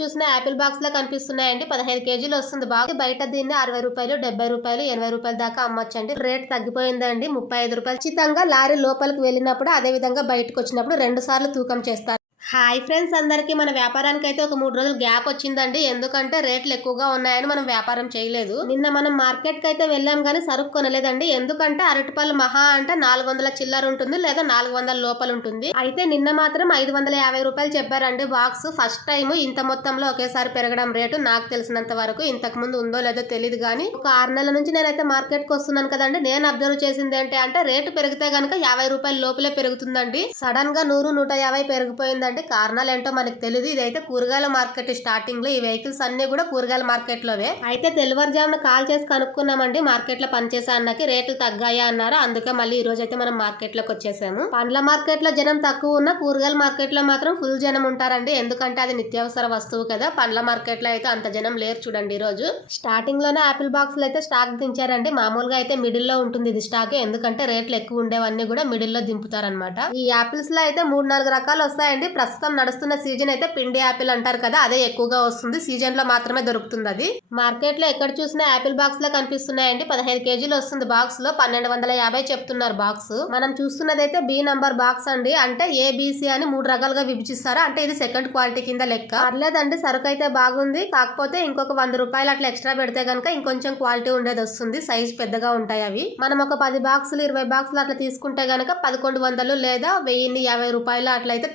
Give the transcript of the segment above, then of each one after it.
చూసిన యాపిల్ బాక్స్లో కనిపిస్తున్నాయండి. పదహైదు కేజీలు వస్తుంది బాగా బయట దీన్ని అరవై రూపాయలు డెబ్బై రూపాయలు ఎనభై రూపాయల దాకా అమ్మొచ్చండి. రేట్ తగ్గిపోయిందండి. ముప్పై ఐదు రూపాయలు. ఖచ్చితంగా లారీ లోపలికి వెళ్ళినప్పుడు అదే విధంగా బయటకు వచ్చినప్పుడు రెండు సార్లు తూకం చేస్తారు. హాయ్ ఫ్రెండ్స్ అందరికీ మన వ్యాపారానికి అయితే ఒక మూడు రోజులు గ్యాప్ వచ్చిందండి. ఎందుకంటే రేట్లు ఎక్కువగా ఉన్నాయని మనం వ్యాపారం చేయలేదు. నిన్న మనం మార్కెట్కి అయితే వెళ్ళాం కానీ సరుకు కొనలేదండి. ఎందుకంటే అరటిపళ్ళు మహా అంటే నాలుగు వందల చిల్లర ఉంటుంది లేదా నాలుగు వందల లోపల ఉంటుంది. అయితే నిన్న మాత్రం ఐదు వందల యాభై రూపాయలు చెప్పారండి బాక్స్. ఫస్ట్ టైం ఇంత మొత్తంలో ఒకేసారి పెరగడం రేటు నాకు తెలిసినంత వరకు ఇంతకు ముందు ఉందో లేదో తెలియదు కానీ ఒక ఆరు నెలల నుంచి నేనైతే మార్కెట్కి వస్తున్నాను కదండి. నేను అబ్జర్వ్ చేసింది ఏంటి అంటే రేటు పెరిగితే గనక యాభై రూపాయల లోపలే పెరుగుతుందండి. సడన్గా నూరు నూట యాభై పెరిగిపోయిందండి. కారణాలు ఏంటో మనకి తెలియదు ఇదైతే కూరగాయల మార్కెట్ స్టార్టింగ్లో ఈ వెహికల్స్ అన్ని కూడా కూరగాయల మార్కెట్ లోవే అయితే తెల్లవారుజామున కాల్ చేసి కనుక్కున్నామండి మార్కెట్లో పనిచేసే అన్నకి రేట్లు తగ్గాయా అన్నారు? అందుకే మళ్ళీ ఈ రోజు అయితే మనం మార్కెట్లోకి వచ్చేసాము. పండ్ల మార్కెట్లో జనం తక్కువ ఉన్న కూరగాయల మార్కెట్లో మాత్రం ఫుల్ జనం ఉంటారండి. ఎందుకంటే అది నిత్యావసర వస్తువు కదా. పండ్ల మార్కెట్లో అయితే అంత జనం లేరు చూడండి ఈ రోజు స్టార్టింగ్లోనే ఆపిల్ బాక్స్ అయితే స్టాక్ దించారండి. మామూలుగా అయితే మిడిల్లో ఉంటుంది ఇది స్టాక్. ఎందుకంటే రేట్లు ఎక్కువ ఉండేవన్నీ కూడా మిడిల్లో దింపుతారనమాట ఈ యాపిల్స్లో అయితే మూడు నాలుగు రకాలు వస్తాయండి. ప్రస్తుతం నడుస్తున్న సీజన్ అయితే పిండి యాపిల్ అంటారు కదా అదే ఎక్కువగా వస్తుంది. సీజన్లో మాత్రమే దొరుకుతుంది అది. మార్కెట్లో ఎక్కడ చూసినా యాపిల్ బాక్స్లో కనిపిస్తున్నాయండి. పదహైదు కేజీలు వస్తుంది బాక్స్లో పన్నెండు వందల యాభై చెప్తున్నారు బాక్స్ మనం చూస్తున్నది అయితే బి నంబర్ బాక్స్ అండి. అంటే ఏబిసి అని మూడు రకాలుగా విభజిస్తారు? అంటే ఇది సెకండ్ క్వాలిటీ కింద లెక్క. పర్లేదండి సరుకు అయితే బాగుంది. కాకపోతే ఇంకొక వంద రూపాయలు అట్లా ఎక్స్ట్రా పెడితే కనుక ఇంకొంచెం క్వాలిటీ ఉండేది వస్తుంది. సైజ్ పెద్దగా ఉంటాయి అవి. మనం ఒక పది బాక్సులు ఇరవై బాక్సులు అట్లా తీసుకుంటే గనక పదకొండు వందలు లేదా వెయ్యిన్ని యాభై రూపాయలు అట్లా అయితే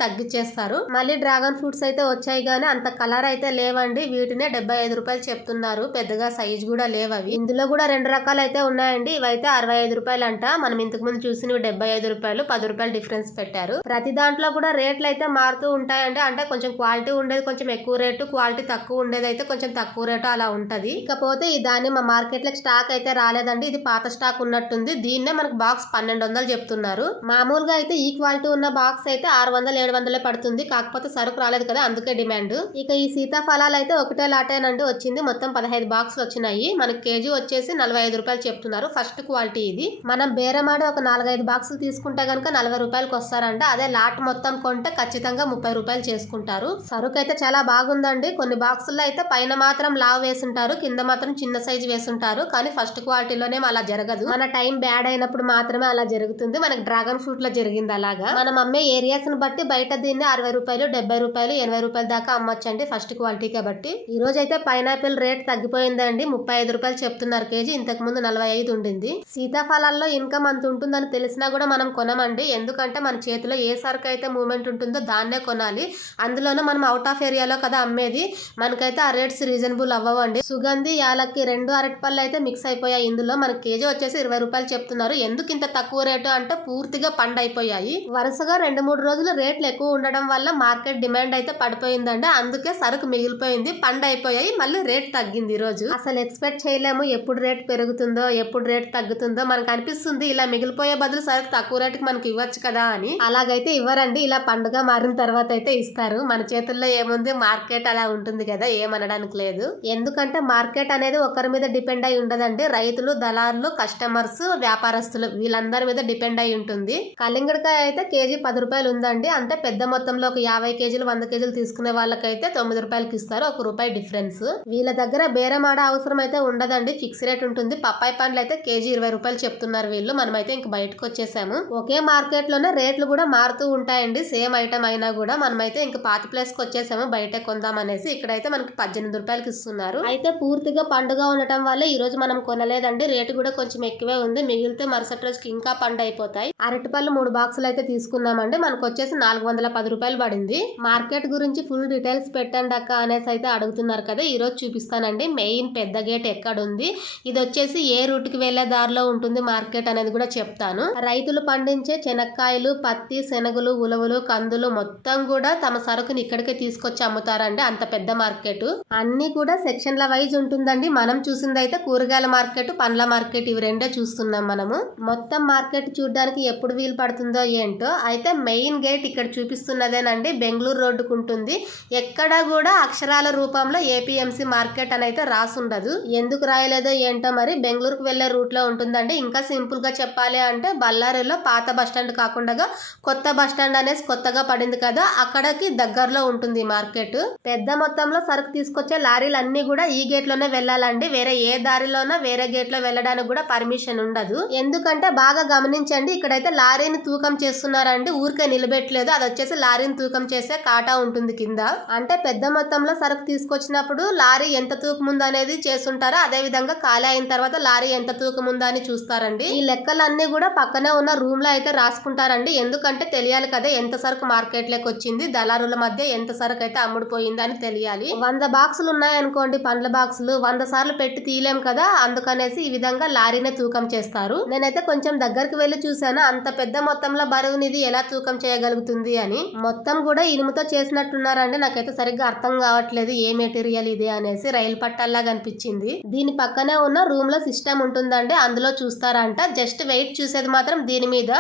తగ్గించేస్తారు మళ్ళీ డ్రాగన్ ఫ్రూట్స్ అయితే వచ్చాయి కానీ అంత కలర్ అయితే లేవండి. వీటినే డెబ్బై ఐదు రూపాయలు చెప్తున్నారు. పెద్దగా సైజ్ కూడా లేవు అవి ఇందులో కూడా రెండు రకాలు అయితే ఉన్నాయండి. ఇవైతే అరవై ఐదు రూపాయలు అంట మనం ఇంతకు ముందు చూసినవి డెబ్బై ఐదు రూపాయలు పది రూపాయలు డిఫరెన్స్ పెట్టారు. ప్రతి దాంట్లో కూడా రేట్లు అయితే మారుతూ ఉంటాయండి. అంటే కొంచెం క్వాలిటీ ఉండేది కొంచెం ఎక్కువ రేటు క్వాలిటీ తక్కువ ఉండేది అయితే కొంచెం తక్కువ రేటు అలా ఉంటది. ఇకపోతే ఈ దాన్ని మా మార్కెట్లో స్టాక్ అయితే రాలేదండి. ఇది పాత స్టాక్ ఉన్నట్టుంది. దీన్నే మనకు బాక్స్ పన్నెండు వందలు చెప్తున్నారు. మామూలుగా అయితే ఈ క్వాలిటీ ఉన్న బాక్స్ అయితే ఆరు వందలు ఏడు వందలే పడుతుంది. కాకపోతే సరుకు రాలేదు కదా అందుకే డిమాండ్. ఇక ఈ సీతాఫలాలు అయితే ఒకటే లాటేనండి వచ్చింది. మొత్తం పదహైదు బాక్సులు వచ్చినాయి. మనకి కేజీ వచ్చేసి నలభై ఐదు రూపాయలు చెప్తున్నారు. ఫస్ట్ క్వాలిటీ ఇది. మనం బేరమాడ ఒక నాలుగైదు బాక్సులు తీసుకుంటే కనుక నలభై రూపాయలకి వస్తారంట. అదే లాట్ మొత్తం కొంటే ఖచ్చితంగా ముప్పై రూపాయలు చేసుకుంటారు. సరుకు అయితే చాలా బాగుందండి. కొన్ని బాక్సుల్లో అయితే పైన మాత్రం లావ్ వేసుంటారు. కింద మాత్రం చిన్న సైజు వేసుంటారు. కానీ ఫస్ట్ క్వాలిటీలోనే అలా జరగదు. మన టైం బ్యాడ్ అయినప్పుడు మాత్రమే అలా జరుగుతుంది. మనకి డ్రాగన్ ఫ్రూట్లో జరిగింది అలాగా. మనం అమ్మే ఏరియాస్ని బట్టి బయట దీన్ని అరవై రూపాయలు డెబ్బై రూపాయలు ఎనభై రూపాయల దాకా అమ్మొచ్చండి ఫస్ట్ క్వాలిటీ కాబట్టి. ఈ రోజు అయితే పైనాపిల్ రేట్ తగ్గిపోయిందండి. ముప్పై ఐదు రూపాయలు చెప్తున్నారు కేజీ. ఇంతకు ముందు నలభై ఐదు ఉండింది. సీతాఫలాల్లో ఇన్కమ్ అంత ఉంటుందని తెలిసినా కూడా మనం కొనమండి. ఎందుకంటే మన చేతిలో ఏ సరుకు అయితే మూమెంట్ ఉంటుందో దాన్నే కొనాలి. అందులోనూ మనం అవుట్ ఆఫ్ ఏరియాలో కదా అమ్మేది. మనకైతే ఆ రేట్స్ రీజనబుల్ అవ్వవండి. సుగంధి యాలక్కి రెండు అరటిపళ్ళు అయితే మిక్స్ అయిపోయాయి. ఇందులో మనకి కేజీ వచ్చేసి ఇరవై రూపాయలు చెప్తున్నారు. ఎందుకు ఇంత తక్కువ రేటు అంటే పూర్తిగా పండు అయిపోయాయి వరుసగా రెండు మూడు రోజులు రేట్లు ఎక్కువ ఉండడం వల్ల మార్కెట్ డిమాండ్ అయితే పడిపోయిందండి. అందుకే సరుకు మిగిలిపోయింది. పండు అయిపోయాయి. మళ్ళీ రేట్ తగ్గింది ఈరోజు. రోజు అసలు ఎక్స్పెక్ట్ చేయలేము. ఎప్పుడు రేట్ పెరుగుతుందో ఎప్పుడు రేట్ తగ్గుతుందో మనకు అనిపిస్తుంది. ఇలా మిగిలిపోయే బదులు సరుకు తక్కువ రేటుకి మనకి ఇవ్వచ్చు కదా అని. అలాగైతే ఇవ్వరండి. ఇలా పండుగ మారిన తర్వాత అయితే ఇస్తారు. మన చేతుల్లో ఏముంది? మార్కెట్ అలా ఉంటుంది కదా. ఏమనడానికి లేదు. ఎందుకంటే మార్కెట్ అనేది ఒకరి మీద డిపెండ్ అయి ఉండదండి. రైతులు దళారులు కస్టమర్స్ వ్యాపారస్తులు వీళ్ళందరి మీద డిపెండ్ అయి ఉంటుంది. కలింగడకాయ అయితే కేజీ పది రూపాయలు ఉందండి. అంటే పెద్ద మొత్తం మొత్తంలో ఒక యాభై కేజీలు వంద కేజీలు తీసుకునే వాళ్ళకైతే తొమ్మిది రూపాయలకి ఇస్తారు ఒక రూపాయి డిఫరెన్స్. వీళ్ళ దగ్గర బేరం ఆడ అవసరం అయితే ఉండదండి ఫిక్స్ రేట్ ఉంటుంది. పప్పాయి పండ్లు అయితే కేజీ ఇరవై రూపాయలు చెప్తున్నారు వీళ్ళు. మనమైతే ఇంక బయటకు వచ్చేసాము. ఒకే మార్కెట్లోనే రేట్లు కూడా మారుతూ ఉంటాయండి. సేమ్ ఐటమ్ అయినా కూడా మనమైతే ఇంక పాత ప్లేస్కి వచ్చేసాము బయట కొందాం అనేసి. ఇక్కడైతే మనకి పద్దెనిమిది రూపాయలకి ఇస్తున్నారు. అయితే పూర్తిగా పండుగ ఉండటం వల్ల ఈ రోజు మనం కొనలేదండి. రేటు కూడా కొంచెం ఎక్కువే ఉంది. మిగిలితే మరుసటి రోజుకి ఇంకా పండు అయిపోతాయి అరటిపళ్ళు మూడు బాక్సులు అయితే తీసుకున్నామండి. మనకు వచ్చేసి నాలుగు వందల పది రూపాయలు పడింది. మార్కెట్ గురించి ఫుల్ డీటెయిల్స్ పెట్టండి అక్క అనేసి అయితే అడుగుతున్నారు కదా ఈ రోజు చూపిస్తానండి. మెయిన్ పెద్ద గేట్ ఎక్కడ ఉంది ఇది వచ్చేసి ఏ రూట్కి వెళ్ళే దారిలో ఉంటుంది మార్కెట్ అనేది కూడా చెప్తాను. రైతులు పండించే చెనక్కాయలు పత్తి శనగలు ఉలవలు కందులు మొత్తం కూడా తమ సరుకుని ఇక్కడికే తీసుకొచ్చి అమ్ముతారండి అంత పెద్ద మార్కెట్. అన్ని కూడా సెక్షన్ల వైజ్ ఉంటుందండి. మనం చూసింది అయితే కూరగాయల మార్కెట్ పండ్ల మార్కెట్ ఇవి రెండే చూస్తున్నాం మనము. మొత్తం మార్కెట్ చూడడానికి ఎప్పుడు వీలు పడుతుందో ఏంటో అయితే మెయిన్ గేట్ ఇక్కడ చూపిస్తున్నది అదేనండి బెంగళూరు రోడ్డుకు ఉంటుంది ఎక్కడ కూడా అక్షరాల రూపంలో ఏపీఎంసీ మార్కెట్ అని అయితే రాసుండదు. ఎందుకు రాయలేదో ఏంటో మరి బెంగళూరుకు వెళ్ళే రూట్లో ఉంటుందండి. ఇంకా సింపుల్గా చెప్పాలి అంటే బళ్ళారిలో పాత బస్టాండ్ కాకుండా కొత్త బస్టాండ్ అనేసి కొత్తగా పడింది కదా అక్కడికి దగ్గరలో ఉంటుంది మార్కెట్. పెద్ద మొత్తంలో సరుకు తీసుకొచ్చే లారీలు అన్ని కూడా ఈ గేట్లోనే వెళ్ళాలండి. వేరే ఏ దారిలోనా వేరే గేట్లో వెళ్ళడానికి కూడా పర్మిషన్ ఉండదు. ఎందుకంటే బాగా గమనించండి ఇక్కడైతే లారీని తూకం చేస్తున్నారండి. ఊరికే నిలబెట్టలేదు. అది వచ్చేసి లారీ లారీని తూకం చేసే కాటా ఉంటుంది కింద. అంటే పెద్ద మొత్తంలో సరుకు తీసుకొచ్చినప్పుడు లారీ ఎంత తూకం ఉందనేది చేస్తుంటారో అదే విధంగా ఖాళీ అయిన తర్వాత లారీ ఎంత తూకం ఉందా అని చూస్తారండి. ఈ లెక్కలన్నీ కూడా పక్కనే ఉన్న రూమ్లో అయితే రాసుకుంటారండి. ఎందుకంటే తెలియాలి కదా ఎంత సరుకు మార్కెట్లోకి వచ్చింది దళారుల మధ్య ఎంత సరుకు అయితే అమ్ముడుపోయింది అని తెలియాలి. వంద బాక్సులు ఉన్నాయనుకోండి పండ్ల బాక్సులు వంద సార్లు పెట్టి తీయలేం కదా అందుకనేసి ఈ విధంగా లారీనే తూకం చేస్తారు. నేనైతే కొంచెం దగ్గరికి వెళ్ళి చూశాను అంత పెద్ద మొత్తంలో బరువుని ఇది ఎలా తూకం చేయగలుగుతుంది అని. మొత్తం కూడా ఇనుముతో చేసినట్టున్నారంటే నాకైతే సరిగ్గా అర్థం కావట్లేదు ఏ మెటీరియల్ ఇది అనేసి రైలు పట్టాల్లా కనిపించింది దీని పక్కనే ఉన్న రూమ్లో సిస్టమ్ ఉంటుందంటే అందులో చూస్తారంట. జస్ట్ వెయిట్ చూసేది మాత్రం దీని మీద.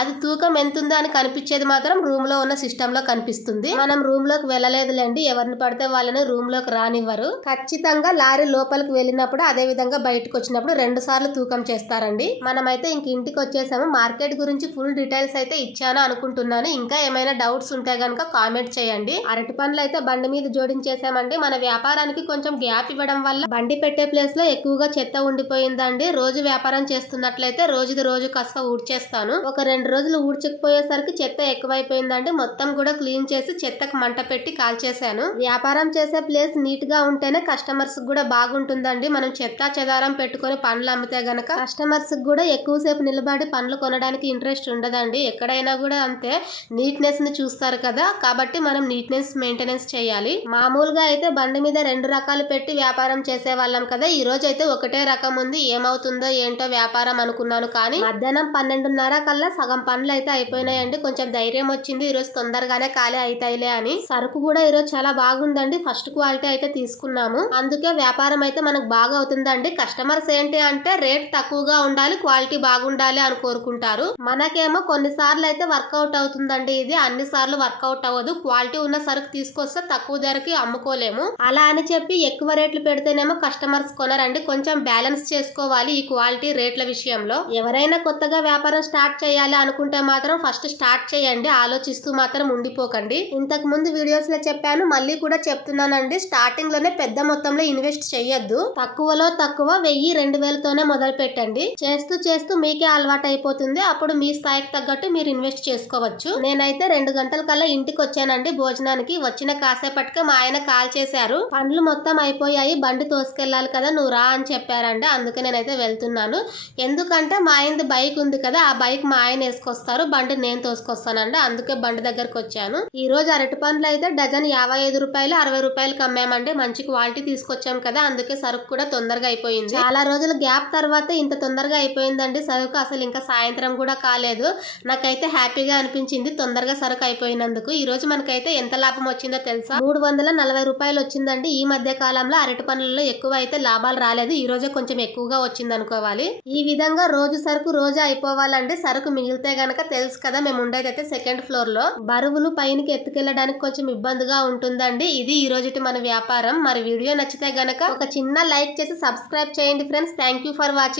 అది తూకం ఎంత ఉందో అని కనిపించేది మాత్రం రూమ్లో ఉన్న సిస్టమ్లో కనిపిస్తుంది. మనం రూమ్లోకి వెళ్ళలేదులేండి. ఎవరిని పడితే వాళ్ళని రూమ్లోకి రానివ్వరు. ఖచ్చితంగా లారీ లోపలికి వెళ్ళినప్పుడు అదే విధంగా బయటకు వచ్చినప్పుడు రెండు సార్లు తూకం చేస్తారండి. మనమైతే ఇంక ఇంటికి వచ్చేసాము. మార్కెట్ గురించి ఫుల్ డీటెయిల్స్ అయితే ఇచ్చాను అనుకుంటున్నాను. ఇంకా ఏమైనా డౌట్స్ ఉంటే కనుక కామెంట్ చేయండి. అరటి పండ్లు అయితే బండి మీద జోడించేసామండి. మన వ్యాపారానికి కొంచెం గ్యాప్ ఇవ్వడం వల్ల బండి పెట్టే ప్లేస్లో ఎక్కువగా చెత్త ఉండిపోయిందండి. రోజు వ్యాపారం చేస్తున్నట్లయితే రోజుది రోజు కాస్త ఊడ్చేస్తాను. ఒక రెండు రోజులు ఊడ్చకపోయేసరికి చెత్త ఎక్కువైపోయిందండి. మొత్తం కూడా క్లీన్ చేసి చెత్తకు మంట పెట్టి కాల్చేశాను. వ్యాపారం చేసే ప్లేస్ నీట్గా ఉంటేనే కస్టమర్స్ కూడా బాగుంటుందండి. మనం చెత్త చెదారం పెట్టుకొని పండ్లు అమ్మితే గనక కస్టమర్స్ కూడా ఎక్కువసేపు నిలబడి పండ్లు కొనడానికి ఇంట్రెస్ట్ ఉండదండి. ఎక్కడైనా కూడా అంతే. నీట్నెస్ని చూ చూస్తారు కదా? కాబట్టి మనం నీట్నెస్ మెయింటెనెన్స్ చేయాలి. మామూలుగా అయితే బండి మీద రెండు రకాలు పెట్టి వ్యాపారం చేసే వాళ్ళం కదా? ఈ రోజు అయితే ఒకటే రకం ఉంది. ఏమవుతుందో ఏంటో వ్యాపారం అనుకున్నాను కానీ మధ్యాహ్నం పన్నెండున్నర కల్లా సగం పనులు అయితే అయిపోయినాయండి. కొంచెం ధైర్యం వచ్చింది. ఈ రోజు తొందరగానే ఖాళీ అవుతాయిలే అని. సరుకు కూడా ఈ రోజు చాలా బాగుందండి. ఫస్ట్ క్వాలిటీ అయితే తీసుకున్నాము. అందుకే వ్యాపారం అయితే మనకు బాగా అవుతుందండి. కస్టమర్స్ ఏంటి అంటే రేట్ తక్కువగా ఉండాలి క్వాలిటీ బాగుండాలి అని కోరుకుంటారు. మనకేమో కొన్నిసార్లు అయితే వర్కౌట్ అవుతుందండి ఇది. అన్ని సార్లు వర్కౌట్ అవ్వదు. క్వాలిటీ ఉన్న సరుకు తీసుకొస్తే తక్కువ ధరకి అమ్ముకోలేము. అలా అని చెప్పి ఎక్కువ రేట్లు పెడితేనేమో కస్టమర్స్ కొనరండి. కొంచెం బ్యాలెన్స్ చేసుకోవాలి ఈ క్వాలిటీ రేట్ల విషయంలో. ఎవరైనా కొత్తగా వ్యాపారం స్టార్ట్ చేయాలి అనుకుంటే మాత్రం ఫస్ట్ స్టార్ట్ చేయండి. ఆలోచిస్తూ మాత్రం ఉండిపోకండి. ఇంతకు ముందు వీడియోస్లో చెప్పాను. మళ్ళీ కూడా చెప్తున్నానండి. స్టార్టింగ్లోనే పెద్ద మొత్తంలో ఇన్వెస్ట్ చేయొద్దు తక్కువలో తక్కువ వెయ్యి రెండు వేలతోనే మొదలు పెట్టండి. చేస్తూ చేస్తూ మీకే అలవాటు అయిపోతుంది అప్పుడు మీ స్థాయికి తగ్గట్టు మీరు ఇన్వెస్ట్ చేసుకోవచ్చు. నేనైతే రెండు గంటల కల్లా ఇంటికి వచ్చానండి భోజనానికి. వచ్చిన కాసేపటికి మా ఆయన కాల్ చేశారు. పండ్లు మొత్తం అయిపోయాయి. బండి తోసుకెళ్ళాలి కదా నువ్వు రా అని చెప్పారండి. అందుకే నేనైతే వెళ్తున్నాను. ఎందుకంటే మా ఆయనది బైక్ ఉంది కదా ఆ బైక్ మా ఆయన వేసుకొస్తారు. బండి నేను తోసుకొస్తానండి. అందుకే బండి దగ్గరకు వచ్చాను ఈ రోజు అరటి పండ్లు అయితే డజన్ యాభై ఐదు రూపాయలు అరవై రూపాయలకి అమ్మామండి మంచి క్వాలిటీ తీసుకొచ్చాం కదా అందుకే సరుకు కూడా తొందరగా అయిపోయింది. చాలా రోజుల గ్యాప్ తర్వాత ఇంత తొందరగా అయిపోయిందండి. సరుకు అసలు ఇంకా సాయంత్రం కూడా కాలేదు. నాకైతే హ్యాపీగా అనిపించింది. తొందరగా సరుకు అయిపోయింది అయిపోయినందుకు ఈ రోజు మనకైతే ఎంత లాభం వచ్చిందో తెలుసా? మూడు వందల నలభై రూపాయలు వచ్చిందండి. ఈ మధ్య కాలంలో అరటి పనులలో ఎక్కువ అయితే లాభాలు రాలేదు. ఈ రోజే కొంచెం ఎక్కువగా వచ్చింది అనుకోవాలి ఈ విధంగా రోజు సరుకు రోజు అయిపోవాలండి. సరుకు మిగిలితే గనక తెలుసు కదా మేము ఉండేది అయితే సెకండ్ ఫ్లోర్లో. బరువులు పైనకి ఎత్తుకెళ్ళడానికి కొంచెం ఇబ్బందిగా ఉంటుందండి. ఇది ఈ రోజుటి మన వ్యాపారం. మరి వీడియో నచ్చితే గనక ఒక చిన్న లైక్ చేసి సబ్స్క్రైబ్ చేయండి friends. Thank you for watching.